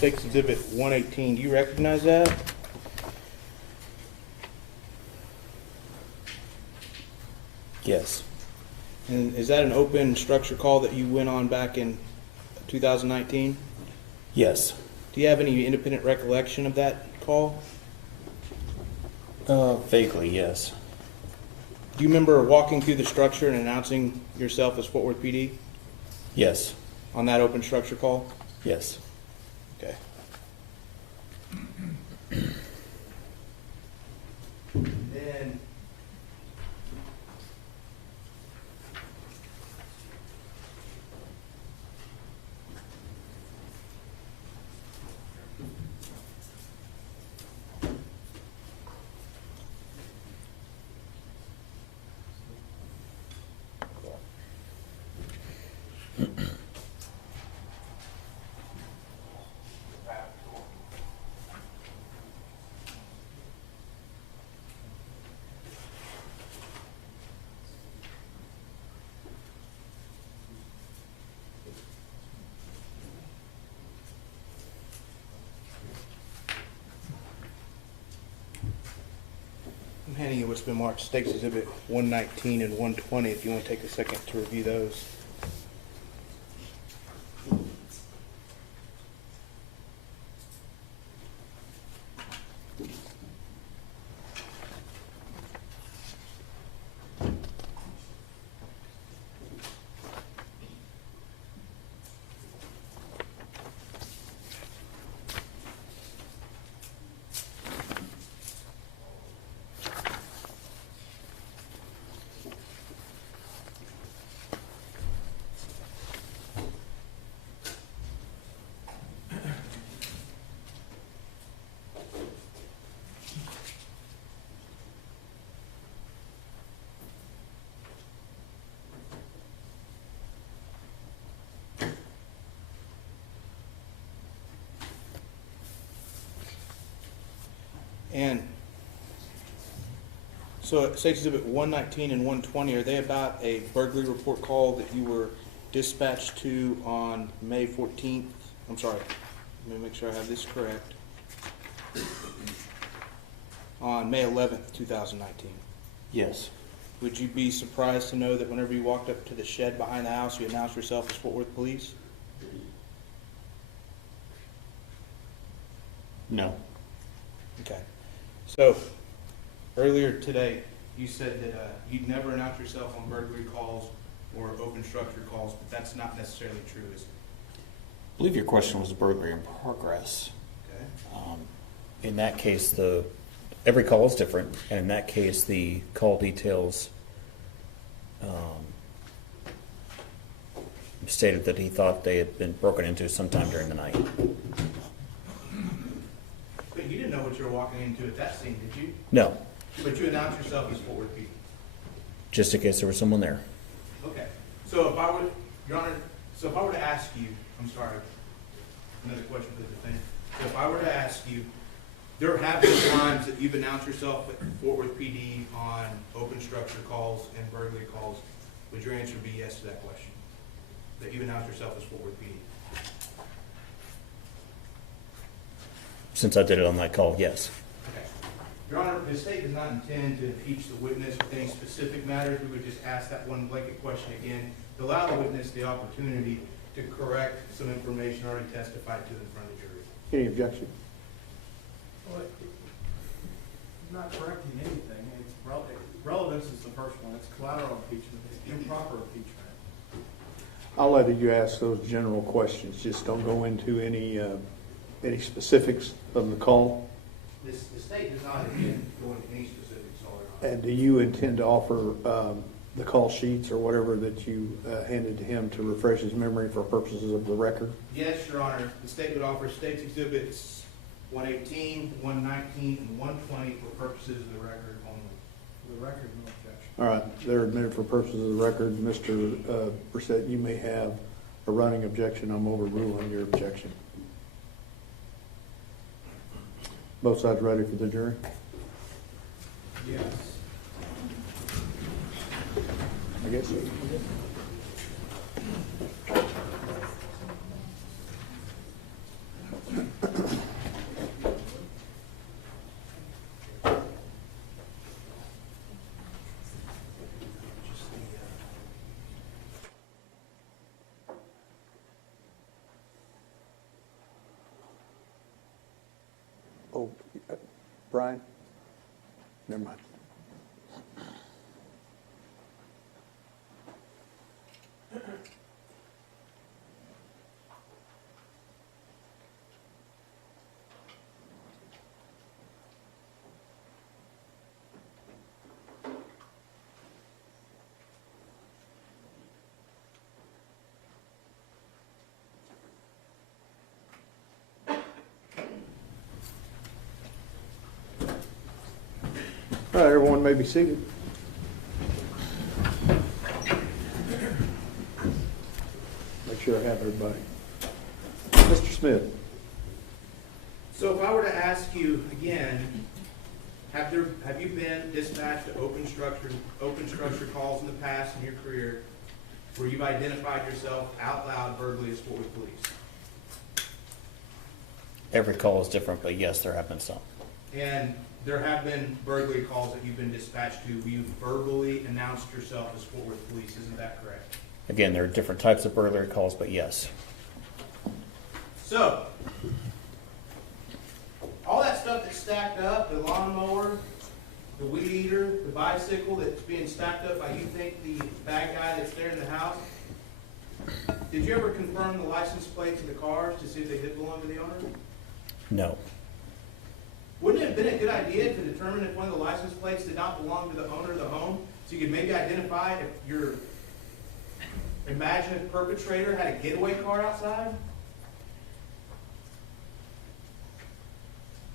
State's Exhibit 118, do you recognize that? Yes. And is that an open structure call that you went on back in 2019? Yes. Do you have any independent recollection of that call? Vaguely, yes. Do you remember walking through the structure and announcing yourself as Fort Worth PD Yes. on that open structure call? Yes. Okay. Then I'm handing you what's been marked State's Exhibit 119 and 120 if you want to take a second to review those. And so State's Exhibit 119 and 120, are they about a burglary report call that you were dispatched to on May 14th? I'm sorry, let me make sure I have this correct. On May 11th, 2019. Yes. Would you be surprised to know that whenever you walked up to the shed behind the house, you announced yourself as Fort Worth Police? No. Okay. So, earlier today, you said that you'd never announce yourself on burglary calls or open structure calls, but that's not necessarily true, is it? I believe your question was burglary in progress. Okay. In that case, every call is different, and in that case, the call details stated that he thought they had been broken into sometime during the night. But you didn't know what you were walking into at that scene, did you? No, But you announced yourself as Fort Worth PD. just in case there was someone there. Okay. So if I would, Your Honor, so if I were to ask you, I'm sorry, another question for the defendant. So if I were to ask you, there have been times that you've announced yourself at Fort Worth PD on open structure calls and burglary calls, would your answer be yes to that question? That you announced yourself as Fort Worth PD? Since I did it on that call, yes. Okay. Your Honor, the state does not intend to impeach the witness with any specific matters. We would just ask that one blanket question again to allow the witness the opportunity to correct some information already testified to in front of the jury. Any objection? Well, not correcting anything. It's relevance is the first one. It's collateral impeachment. It's improper impeachment. I'll let you ask those general questions. Just don't go into any specifics of the call. The state does not intend to go into any specifics, Your Honor. And do you intend to offer the call sheets or whatever that you handed to him to refresh his memory for purposes of the record? Yes, Your Honor. The state would offer State's Exhibits 118, 119, and 120 for purposes of the record only. The record, no objection. All right, they're admitted for purposes of the record. Mr. Brissett, you may have a running objection. I'm overruling your objection. Both sides ready for the jury? Yes. I guess so. Oh, Brian? Never mind. All right, everyone may be seated. Make sure I have everybody. Mr. Smith? So if I were to ask you again, have you been dispatched to open structure calls in the past in your career where you've identified yourself out loud verbally as Fort Worth Police? Every call is different, but yes, there have been some. And there have been burglary calls that you've been dispatched to where you verbally announced yourself as Fort Worth Police, isn't that correct? Again, there are different types of burglary calls, but yes. So, all that stuff that's stacked up, the lawnmower, the weed eater, the bicycle that's being stacked up by you think the bad guy that's there in the house, did you ever confirm the license plates of the cars to see if they did belong to the owner? No. Wouldn't it have been a good idea to determine if one of the license plates did not belong to the owner of the home, so you could maybe identify if your imaginative perpetrator had a getaway car outside?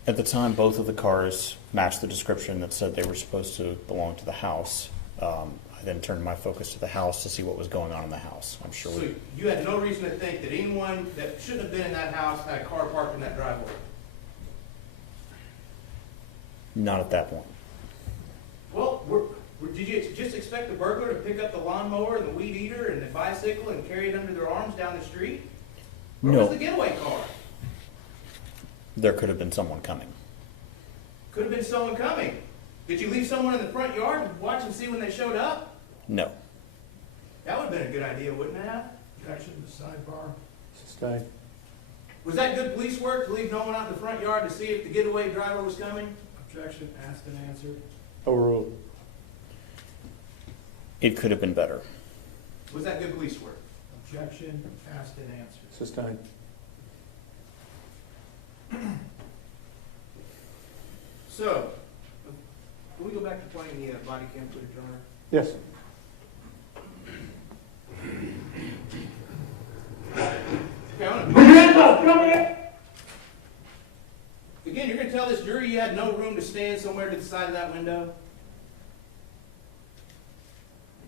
At the time, both of the cars matched the description that said they were supposed to belong to the house. I then turned my focus to the house to see what was going on in the house. I'm sure. So you had no reason to think that anyone that shouldn't have been in that house had a car parked in that driveway? Not at that point. Well, did you just expect the burglar to pick up the lawnmower and the weed eater and the bicycle and carry it under their arms down the street? Where No. was the getaway car? There could have been someone coming. Could have been someone coming. Did you leave someone in the front yard and watch and see when they showed up? No. That would have been a good idea, wouldn't it have? Objection to sidebar. Sustained. Was that good police work to leave no one out in the front yard to see if the getaway driver was coming? Objection asked and answered. Overruled. It could have been better. Was that good police work? Objection asked and answered. Sustained. So, can we go back to playing the body cam footage, Your Honor? Yes. Okay, I'm gonna... Again, you're going to tell this jury you had no room to stand somewhere to the side of that window?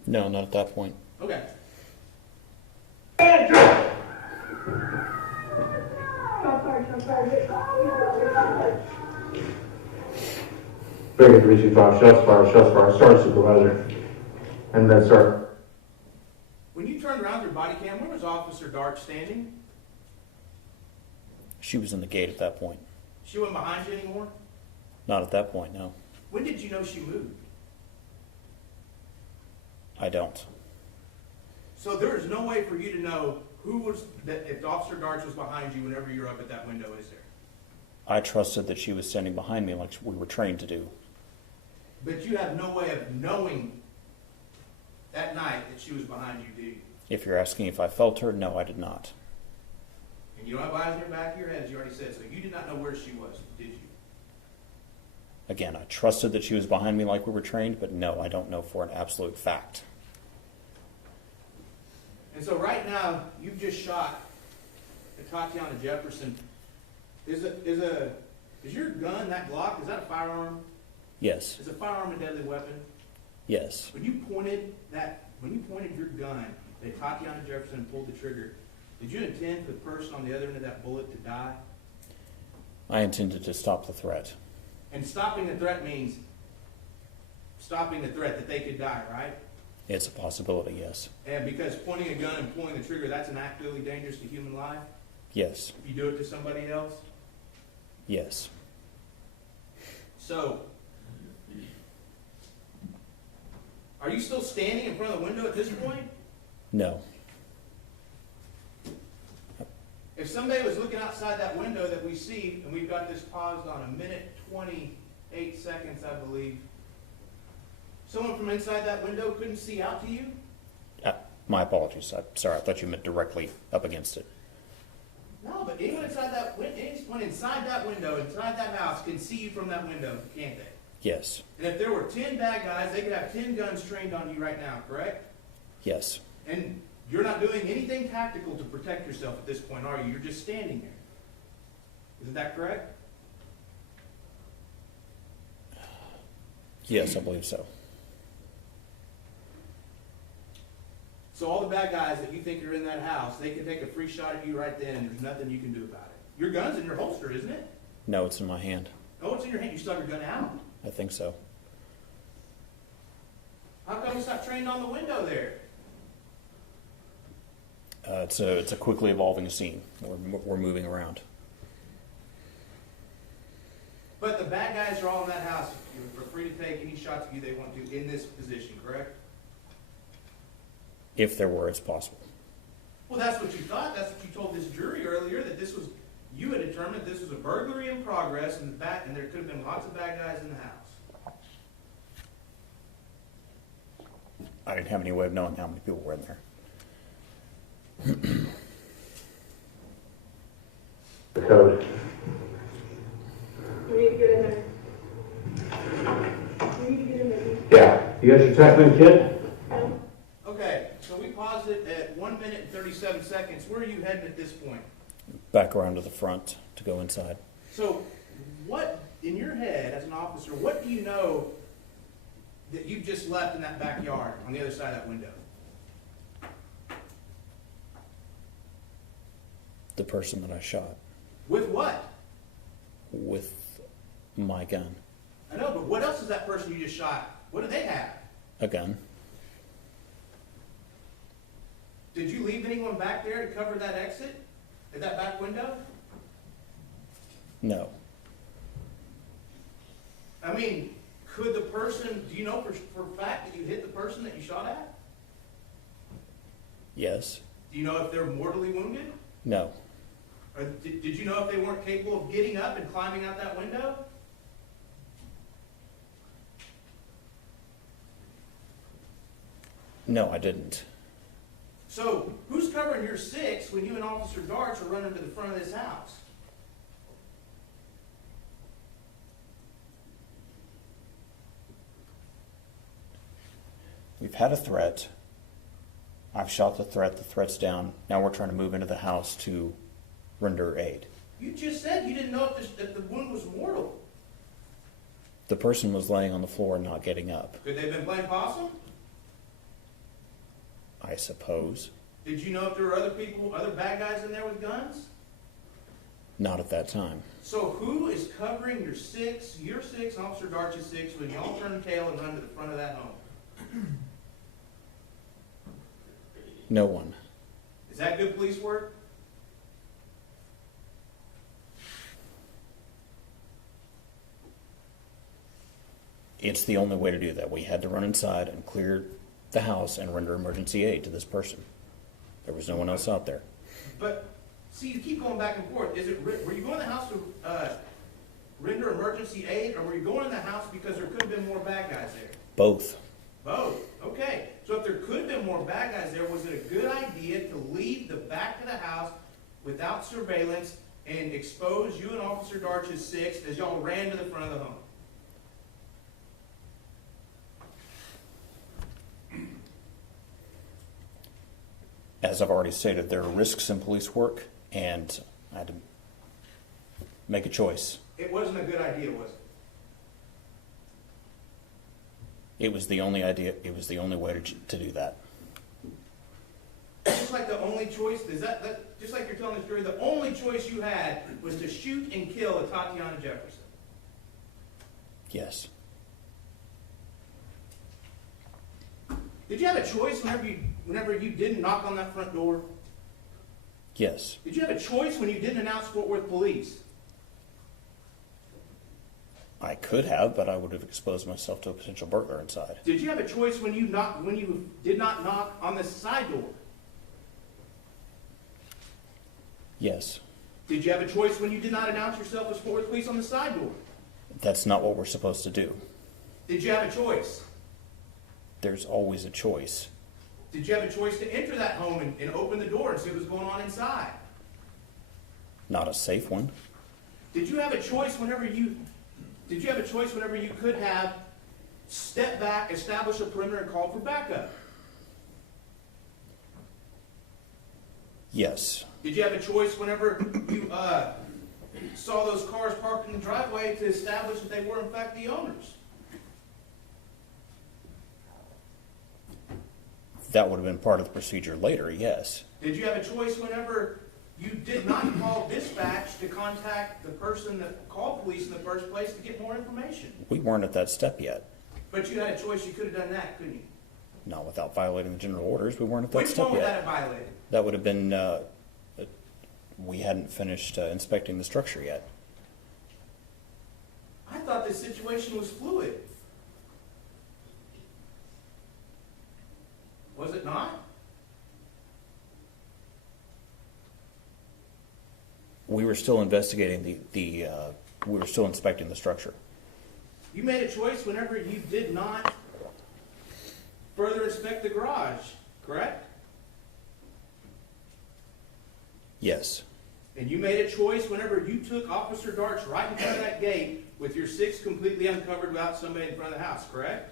No, not at that point. Okay. Brigade 325, shots fired, Sergeant Supervisor. And then, sir. When you turned around your body cam, where was Officer Dart standing? She was in the gate at that point. She wasn't behind you anymore? Not at that point, no. When did you know she moved? I don't. So there is no way for you to know who was, that if Officer Darts was behind you whenever you're up at that window, is there? I trusted that she was standing behind me like we were trained to do. But you have no way of knowing that night that she was behind you, do you? If you're asking if I felt her, no, I did not. And you don't have eyes in the back of your head, as you already said, so you did not know where she was, did you? Again, I trusted that she was behind me like we were trained, but no, I don't know for an absolute fact. And so right now, you've just shot Atatiana Jefferson. Is your gun, that Glock, is that a firearm? Yes. Is a firearm a deadly weapon? Yes. When you pointed your gun at Atatiana Jefferson and pulled the trigger, did you intend for the person on the other end of that bullet to die? I intended to stop the threat. And stopping the threat means stopping the threat that they could die, right? It's a possibility, yes. And because pointing a gun and pulling the trigger, that's an act really dangerous to human life. Yes. If you do it to somebody else. Yes. So, are you still standing in front of the window at this point? No. If somebody was looking outside that window that we see, and we've got this paused on 1:28 I believe, someone from inside that window couldn't see out to you? My apologies. I'm sorry. I thought you meant directly up against it. No, but anyone inside that window, inside that house, can see you from that window, can't they? Yes. And if there were 10 bad guys, they could have 10 guns trained on you right now, correct? Yes. And you're not doing anything tactical to protect yourself at this point, are you? You're just standing there. Isn't that correct? Yes, I believe so. So all the bad guys that you think are in that house, they can take a free shot at you right then, and there's nothing you can do about it. Your gun's in your holster, isn't it? No, it's in my hand. Oh, it's in your hand. You still have your gun out. I think so. How come it's not trained on the window there? It's a quickly evolving scene. We're moving around. But the bad guys are all in that house. You're free to take any shots at you they want to in this position, correct? If there were, it's possible. Well, that's what you thought. That's what you told this jury earlier, that this was, you had determined this was a burglary in progress and there could have been lots of bad guys in the house. I didn't have any way of knowing how many people were in there. The code. We need to get in there. We need to get in there. Yeah. You got your tackling kit? No. Okay, so we paused it at 1:37. Where are you heading at this point? Back around to the front to go inside. So what, in your head as an officer, what do you know that you just left in that backyard on the other side of that window? The person that I shot With what? with my gun. I know, but what else is that person you just shot? What do they have? A gun. Did you leave anyone back there to cover that exit at that back window? No. I mean, could the person, do you know for a fact that you hit the person that you shot at? Yes. Do you know if they're mortally wounded? No. Or did you know if they weren't capable of getting up and climbing out that window? No, I didn't. So, who's covering your six when you and Officer Darts are running to the front of this house? We've had a threat. I've shot the threat. The threat's down. Now we're trying to move into the house to render aid. You just said you didn't know if the wound was mortal. The person was laying on the floor not getting up, Could they have been playing possum? I suppose. Did you know if there were other people, other bad guys in there with guns? Not at that time. So who is covering your six, and Officer Darts' six, when y'all turn tail and run to the front of that home? No one. Is that good police work? It's the only way to do that. We had to run inside and clear the house and render emergency aid to this person. There was no one else out there. But, see, you keep going back and forth. Were you going in the house to render emergency aid, or were you going in the house because there could have been more bad guys there? Both. Both. Okay. So if there could have been more bad guys there, was it a good idea to leave the back of the house without surveillance and expose you and Officer Darts' six as y'all ran to the front of the home? As I've already stated, there are risks in police work, and I had to make a choice. It wasn't a good idea, was it? It was the only idea. It was the only way to do that. Just like the only choice, just like you're telling this jury, the only choice you had was to shoot and kill Atatiana Jefferson. Yes. Did you have a choice whenever you didn't knock on that front door? Yes. Did you have a choice when you didn't announce Fort Worth Police? I could have, but I would have exposed myself to a potential burglar inside. Did you have a choice when you did not knock on the side door? Yes. Did you have a choice when you did not announce yourself as Fort Worth Police on the side door? That's not what we're supposed to do. Did you have a choice? There's always a choice. Did you have a choice to enter that home and open the door and see what was going on inside? Not a safe one. Did you have a choice whenever you could have stepped back, established a perimeter, and called for backup? Yes. Did you have a choice whenever you saw those cars parked in the driveway to establish that they were in fact the owners? That would have been part of the procedure later, yes. Did you have a choice whenever you did not call dispatch to contact the person that called police in the first place to get more information? We weren't at that step yet. But you had a choice, you could have done that, couldn't you? Not without violating the general orders. We weren't at that Which step one would that yet. have violated? That would have been, we hadn't finished inspecting the structure yet. I thought this situation was fluid. Was it not? We were still investigating we were still inspecting the structure. You made a choice whenever you did not further inspect the garage, correct? Yes. And you made a choice whenever you took Officer Darts right in front of that gate with your six completely uncovered without somebody in front of the house, correct?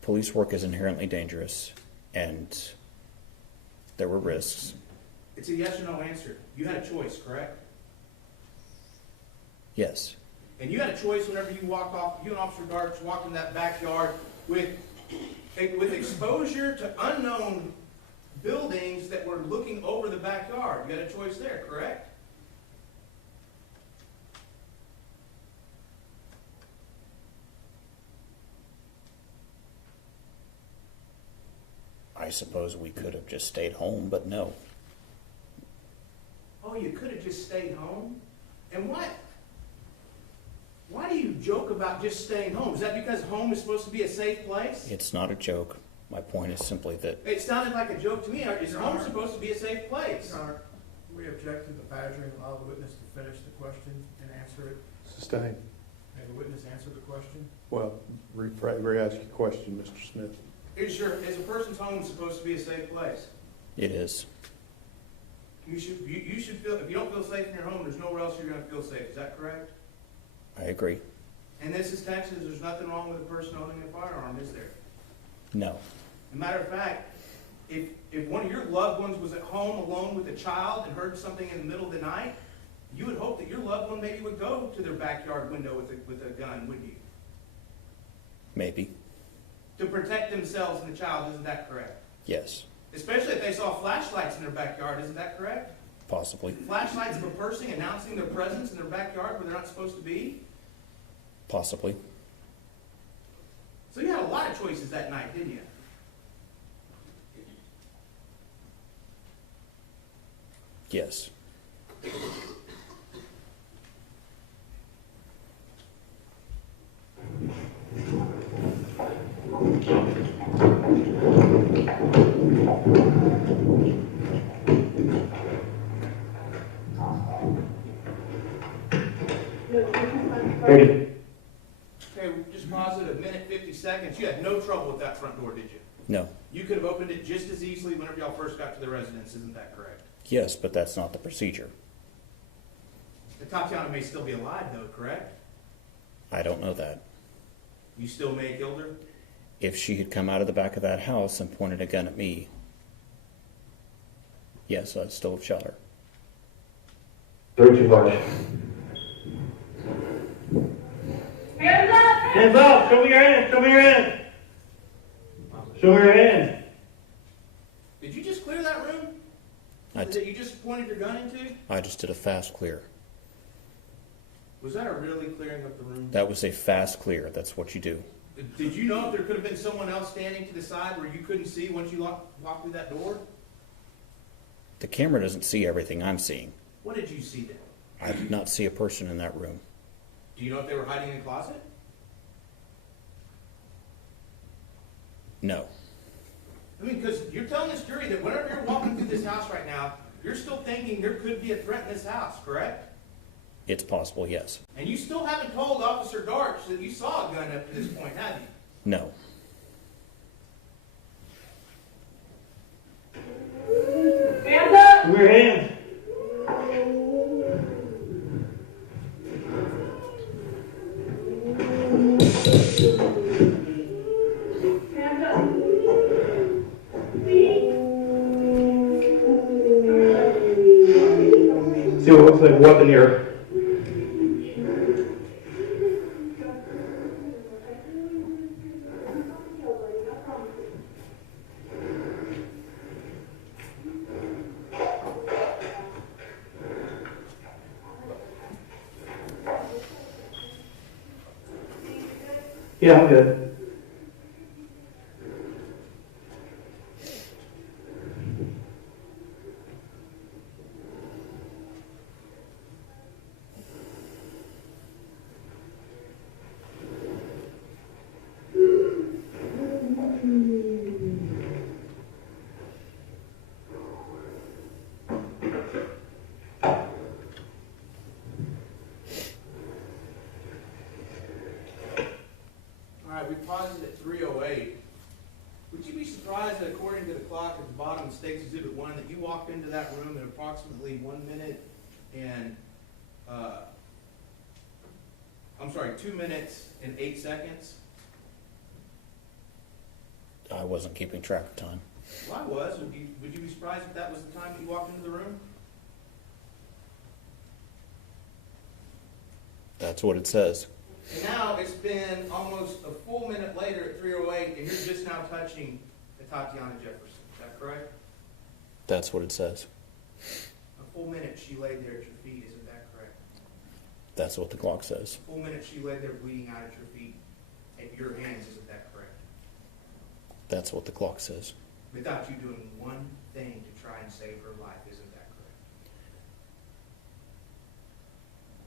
Police work is inherently dangerous, and there were risks. It's a yes or no answer. You had a choice, correct? Yes. And you had a choice whenever you walked off, you and Officer Darts walked in that backyard with exposure to unknown buildings that were looking over the backyard. You had a choice there, correct? I suppose we could have just stayed home, but no. Oh, you could have just stayed home? And why do you joke about just staying home? Is that because home is supposed to be a safe place? It's not a joke. My point is simply that It sounded like a joke to me. Is home supposed to be a safe place? Your Honor, we object to the badgering, allow the witness to finish the question and answer it. Sustained. May the witness answer the question? Well, re-ask your question, Mr. Smith. Is a person's home supposed to be a safe place? it is. You should feel, if you don't feel safe in your home, there's nowhere else you're going to feel safe. Is that correct? I agree. And this is Texas. There's nothing wrong with a person owning a firearm, is there? No. As a matter of fact, if one of your loved ones was at home alone with a child and heard something in the middle of the night, you would hope that your loved one maybe would go to their backyard window with a gun, wouldn't you? Maybe. To protect themselves and the child, isn't that correct? Yes. Especially if they saw flashlights in their backyard, isn't that correct? Possibly. Flashlights of a person announcing their presence in their backyard where they're not supposed to be. Possibly. So you had a lot of choices that night, didn't you? Yes. Ready? Okay, just pause it a minute, 50 seconds. You had no trouble with that front door, did you? No. You could have opened it just as easily whenever y'all first got to the residence, isn't that correct? Yes, but that's not the procedure. Atatiana may still be alive, though, correct? I don't know that. You still may have killed her? If she had come out of the back of that house and pointed a gun at me, yes, I'd still have shot her. 32 Hands up! Hands up! Show me your hands! Show me your hands! Show me your hands! Did you just clear that room? That you just pointed your gun into? I just did a fast clear. Was that a really clearing of the room? That was a fast clear. That's what you do. Did you know if there could have been someone else standing to the side where you couldn't see once you walked through that door? The camera doesn't see everything I'm seeing. What did you see then? I did not see a person in that room. Do you know if they were hiding in a closet? No. I mean, because you're telling this jury that whenever you're walking through this house right now, you're still thinking there could be a threat in this house, correct? It's possible, yes. And you still haven't told Officer Darch that you saw a gun up to this point, have you? No. Hands up! We're hands. Hands up! Feet! See what looks like a weapon here. Yeah, I'm good. All right, we paused it at 3:08. Would you be surprised that according to the clock at the bottom of State's Exhibit 1, that you walked into that room in approximately 1 minute and, 2 minutes and 8 seconds? I wasn't keeping track of time. Well, I was. Would you be surprised if that was the time that you walked into the room? That's what it says. And now it's been almost a full minute later at 3:08, and you're just now touching Atatiana Jefferson. Is that correct? That's what it says. A full minute she laid there at your feet. Isn't that correct? That's what the clock says. A full minute she laid there bleeding out at your feet, at your hands. Isn't that correct? That's what the clock says. Without you doing one thing to try and save her life. Isn't that correct?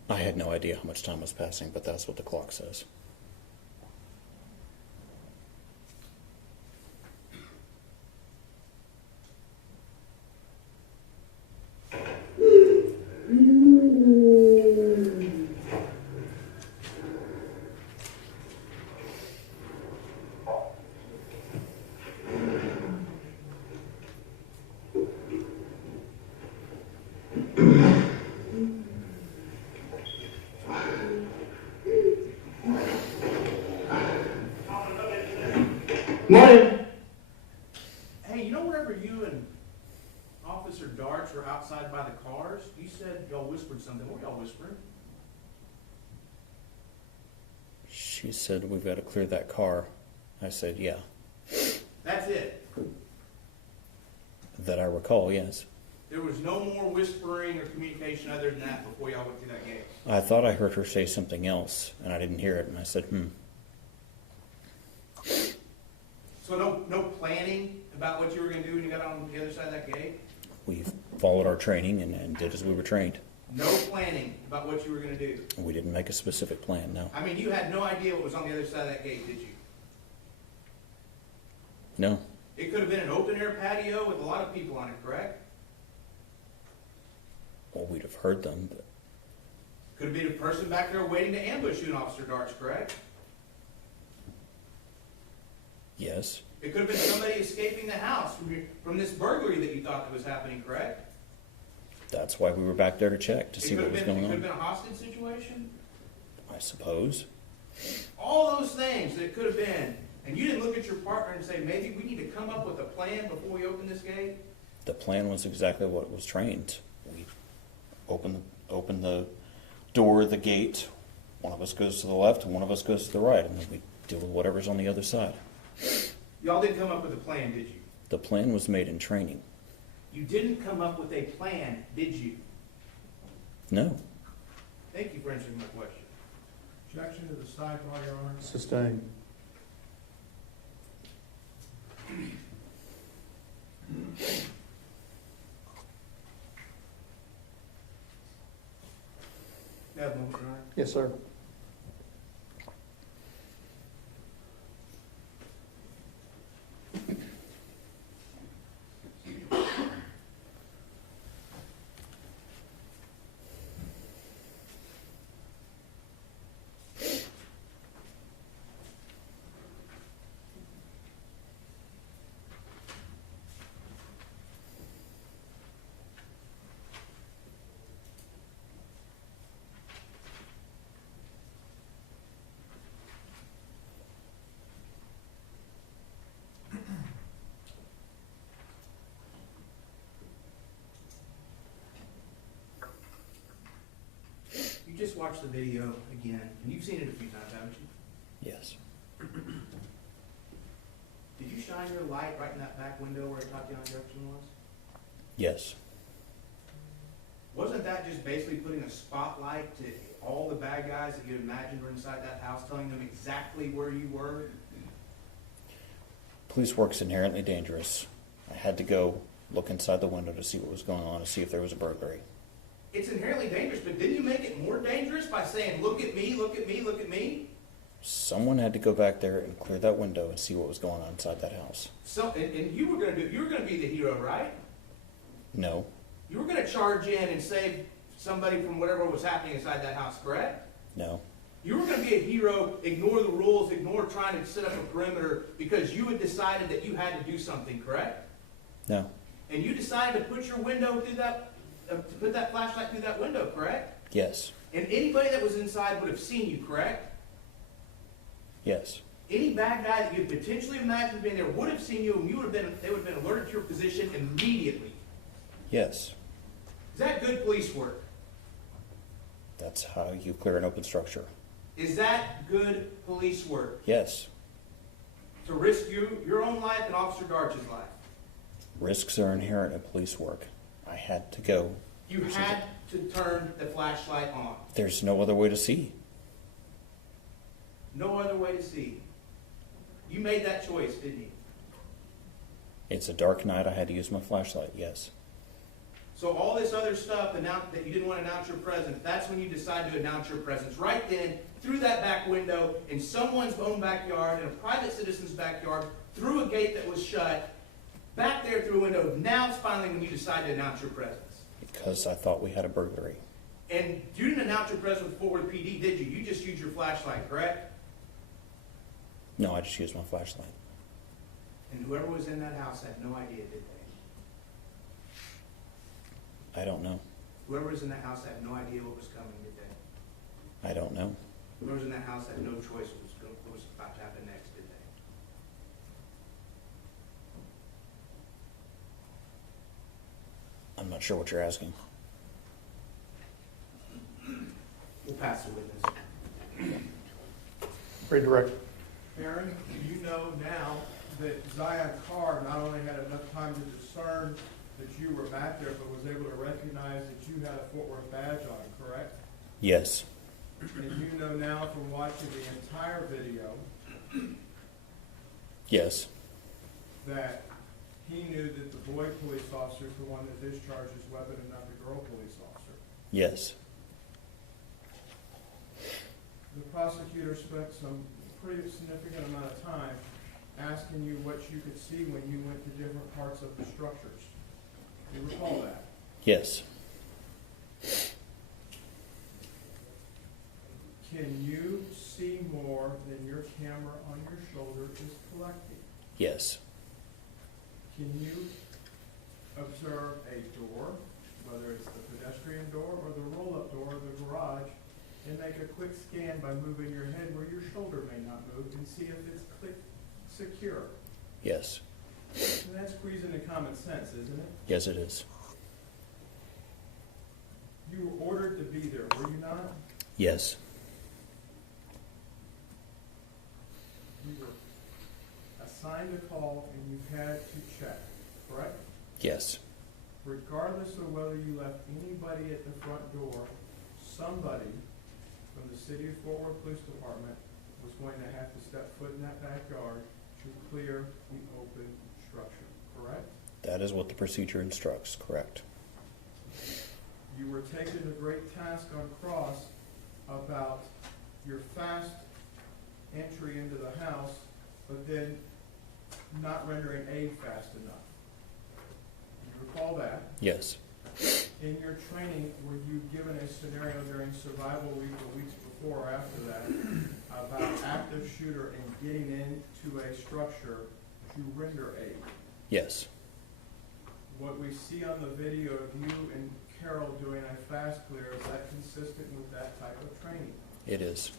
I had no idea how much time was passing, but that's what the clock says. Morning. Hey, you know wherever you and Officer Darch were outside by the cars, you said y'all whispered something. What were y'all whispering? She said, we've got to clear that car. I said, yeah. That's it. That I recall, yes. There was no more whispering or communication other than that before y'all went through that gate. I thought I heard her say something else, and I didn't hear it, and I said, So no planning about what you were going to do when you got on the other side of that gate? We followed our training and did as we were trained. No planning about what you were going to do? We didn't make a specific plan, no. I mean, you had no idea what was on the other side of that gate, did you? No. It could have been an open-air patio with a lot of people on it, correct? Well, we'd have heard them, but Could have been a person back there waiting to ambush you and Officer Darch, correct? yes. It could have been somebody escaping the house from this burglary that you thought that was happening, correct? That's why we were back there to check, to It see could what have was been, going it could have on. been a hostage situation. I suppose. All those things that it could have been. And you didn't look at your partner and say, maybe we need to come up with a plan before we open this gate? The plan was exactly what was trained. We open the door, the gate. One of us goes to the left, and one of us goes to the right, and then we deal with whatever's on the other side. Y'all didn't come up with a plan, did you? The plan was made in training. You didn't come up with a plan, did you? No. Thank you for answering my question. Objection to the sidebar, Your Honor. Sustained. You have a moment, Your Honor. Yes, sir. just watched the video again, and you've seen it a few times, haven't you? Yes. Did you shine your light right in that back window where Atatiana Jefferson was? Yes. Wasn't that just basically putting a spotlight to all the bad guys that you imagined were inside that house, telling them exactly where you were? Police work's inherently dangerous. I had to go look inside the window to see what was going on, to see if there was a burglary. It's inherently dangerous, but didn't you make it more dangerous by saying, look at me, look at me, look at me? Someone had to go back there and clear that window and see what was going on inside that house. So, and you were going to be the hero, right? No. You were going to charge in and save somebody from whatever was happening inside that house, correct? No. You were going to be a hero, ignore the rules, ignore trying to set up a perimeter because you had decided that you had to do something, correct? No. And you decided to put your window through that, to put that flashlight through that window, correct? Yes. And anybody that was inside would have seen you, correct? Yes. Any bad guy that you potentially imagined being there would have seen you, and they would have been alerted to your position immediately. Yes. Is that good police work? That's how you clear an open structure. Is that good police work? Yes. To risk your own life and Officer Darch's life? Risks are inherent in police work. I had to go. You had to turn the flashlight on. There's no other way to see. No other way to see. You made that choice, didn't you? It's a dark night. I had to use my flashlight. Yes. So all this other stuff that you didn't want to announce your presence, that's when you decided to announce your presence. Right then, through that back window, in someone's own backyard, in a private citizen's backyard, through a gate that was shut, back there through a window. Now it's finally when you decide to announce your presence. Because I thought we had a burglary. And you didn't announce your presence with Fort Worth PD, did you? You just used your flashlight, correct? No, I just used my flashlight. And whoever was in that house had no idea, did they? I don't know. Whoever was in that house had no idea what was coming, did they? I don't know. Whoever was in that house had no choice what was about to happen next, did they? I'm not sure what you're asking. We'll pass the witness. Redirect. Aaron, you know now that Zion Carr not only had enough time to discern that you were back there, but was able to recognize that you had a Fort Worth badge on, correct? Yes. And you know now from watching the entire video Yes. that he knew that the boy police officer is the one that discharged his weapon and not the girl police officer. Yes. The prosecutor spent some pretty significant amount of time asking you what you could see when you went to different parts of the structures. You recall that? Yes. Can you see more than your camera on your shoulder is collecting? Yes. Can you observe a door, whether it's the pedestrian door or the roll-up door of the garage, and make a quick scan by moving your head where your shoulder may not move and see if it's click secure? Yes. And that squeezes into common sense, isn't it? Yes, it is. You were ordered to be there, were you not? Yes. You were assigned a call and you had to check, correct? Yes. Regardless of whether you left anybody at the front door, somebody from the City of Fort Worth Police Department was going to have to step foot in that backyard to clear the open structure, correct? That is what the procedure instructs, correct. You were taken to great task on cross about your fast entry into the house, but then not rendering aid fast enough. You recall that? Yes. In your training, were you given a scenario during survival week or weeks before or after that about active shooter and getting into a structure to render aid? Yes. What we see on the video of you and Carol doing a fast clear, is that consistent with that type of training? It is.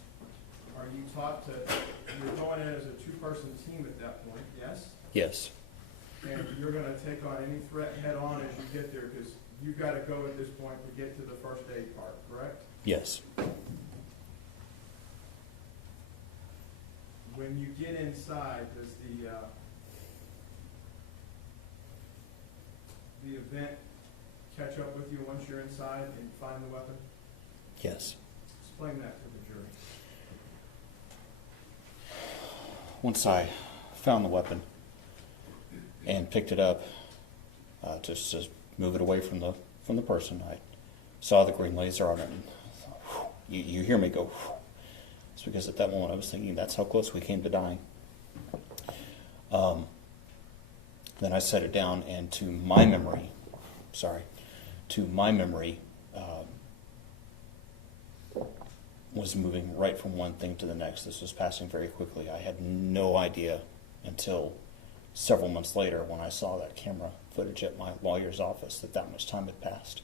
Are you taught to, you're going in as a two-person team at that point, yes? Yes. And you're going to take on any threat head on as you get there, because you've got to go at this point to get to the first aid part, correct? Yes. get inside, does the event catch up with you once you're inside and find the weapon? Yes. Explain that to the jury. Once I found the weapon and picked it up, just to move it away from the person, I saw the green laser on it, and thought, you hear me go. Whew. It's because at that moment I was thinking that's how close we came to dying. Then I set it down, and to my memory, was moving right from one thing to the next. This was passing very quickly. I had no idea until several months later when I saw that camera footage at my lawyer's office that much time had passed.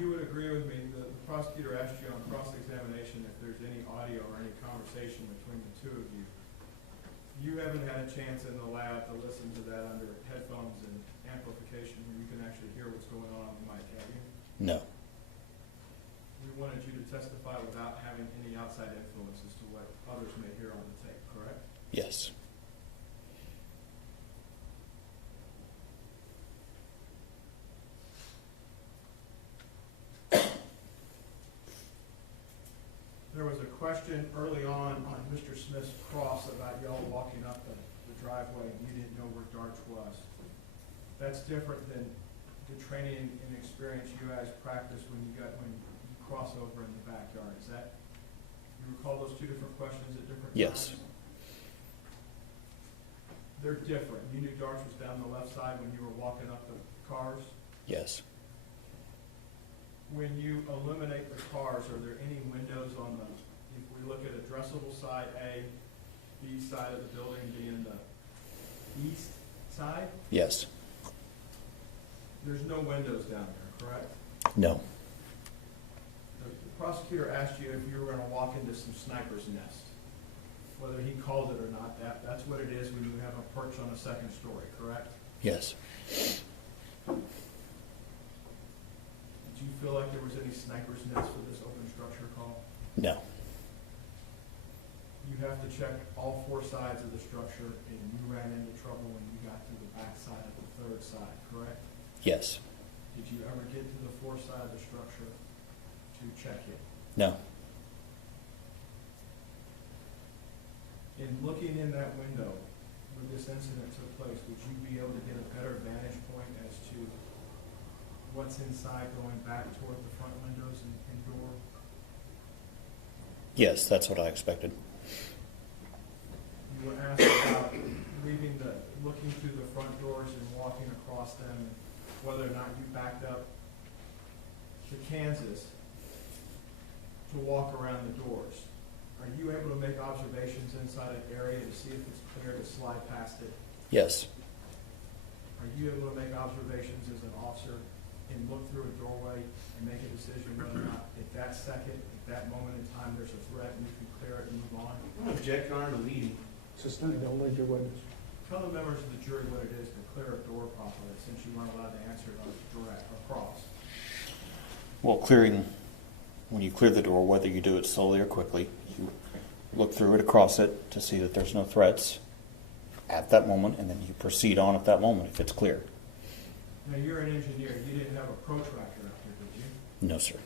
You would agree with me that the prosecutor asked you on cross-examination if there's any audio or any conversation between the two of you. You haven't had a chance in the lab to listen to that under headphones and amplification where you can actually hear what's going on the mic, have you? No. We wanted you to testify without having any outside influence as to what others may hear on the tape, correct? Yes. There was a question early on Mr. Smith's cross about y'all walking up the driveway and you didn't know where Darch was. That's different than the training and experience you guys practiced when you cross over in the backyard. Is that, you recall those two different questions at different Yes. times? They're different. You knew Darch was down the left side when you were walking up the cars. Yes. When you eliminate the cars, are there any windows on the, if we look at addressable side A, B side of the building being the east side, Yes. there's no windows down there, correct? No. The prosecutor asked you if you were gonna walk into some sniper's nest. Whether he called it or not, that's what it is when you have a perch on a second story, correct? Yes. Did you feel like there was any sniper's nest for this open structure call? No. You have to check all four sides of the structure, and you ran into trouble when you got to the back side of the third side, correct? Yes. Did you ever get to the fourth side of the structure to check it? No. In looking in that window where this incident took place, would you be able to get a better vantage point as to what's inside going back toward the front windows and door? Yes, that's what I expected. You were asked about looking through the front doors and walking across them, and whether or not you backed up to Kansas to walk around the doors. Are you able to make observations inside an area to see if it's clear to slide past it? Yes. Are you able to make observations as an officer and look through a doorway and make a decision whether or not at that second, at that moment in time, there's a threat and you can clear it and move on? I'm going to object, Your Honor, to leading. Don't leave your witness. Tell the members of the jury what it is to clear a door properly, since you weren't allowed to answer it on direct or cross. Well, when you clear the door, whether you do it slowly or quickly, you look through it, across it, to see that there's no threats at that moment, and then you proceed on at that moment if it's clear. Now, you're an engineer. You didn't have a protractor up here, did you? No, sir.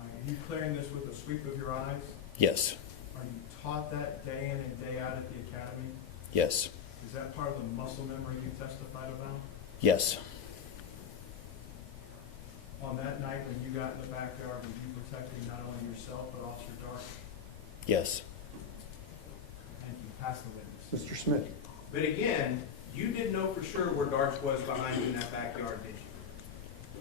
Are you clearing this with a sweep of your eyes? Yes. Are you taught that day in and day out at the academy? Yes. Is that part of the muscle memory you testified about? Yes. On that night when you got in the backyard, were you protecting not only yourself but Officer Dark? Yes. Thank you. Pass the witness. Mr. Smith. But again, you didn't know for sure where Darch was behind you in that backyard, did you?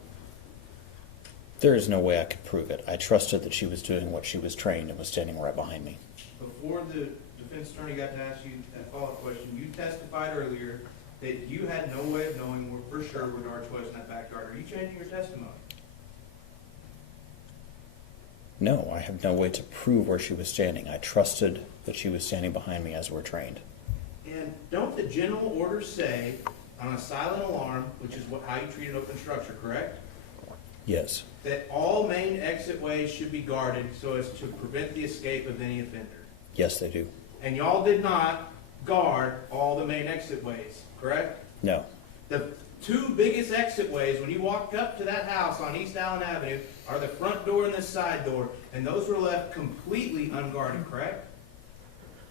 There is no way I could prove it. I trusted that she was doing what she was trained and was standing right behind me. Before the defense attorney got to ask you that follow-up question, you testified earlier that you had no way of knowing for sure where Darch was in that backyard. Are you changing your testimony? No, I have no way to prove where she was standing. I trusted that she was standing behind me as we're trained. And don't the general orders say on a silent alarm, which is how you treat an open structure, correct? Yes. That all main exit ways should be guarded so as to prevent the escape of any offender. Yes, they do. And y'all did not guard all the main exit ways, correct? No. The two biggest exit ways, when you walk up to that house on East Allen Avenue, are the front door and the side door, and those were left completely unguarded, correct?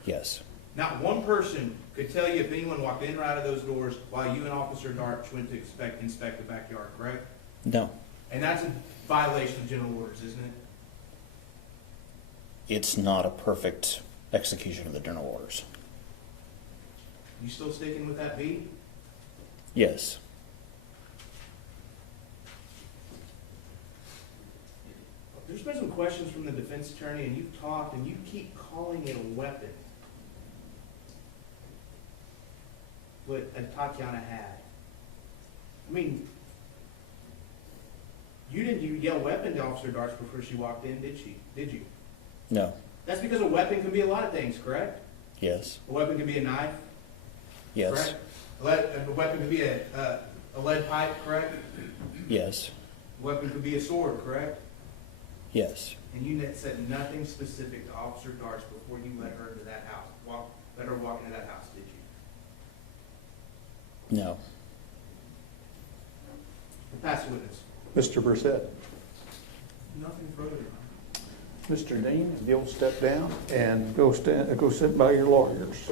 Yes. Not one person could tell you if anyone walked in or out of those doors while you and Officer Darch went to inspect the backyard, correct? No. And that's a violation of general orders, isn't it? It's not a perfect execution of the general orders. You still sticking with that beat? Yes. There's been some questions from the defense attorney, and you've talked, and you keep calling it a weapon. What Atatiana had. I mean, you didn't yell weapon to Officer Darch before she walked in, did she? Did you? No. That's because a weapon can be a lot of things, correct? Yes. A weapon can be a knife, Yes. correct? A weapon could be a lead pipe, correct? Yes. A weapon could be a sword, correct? Yes. And you said nothing specific to Officer Darch before you let her into that house, let her walk into that house, did you? No. Pass the witness. Mr. Brissett. Nothing further. Mr. Dean, if you'll step down and go sit by your lawyers.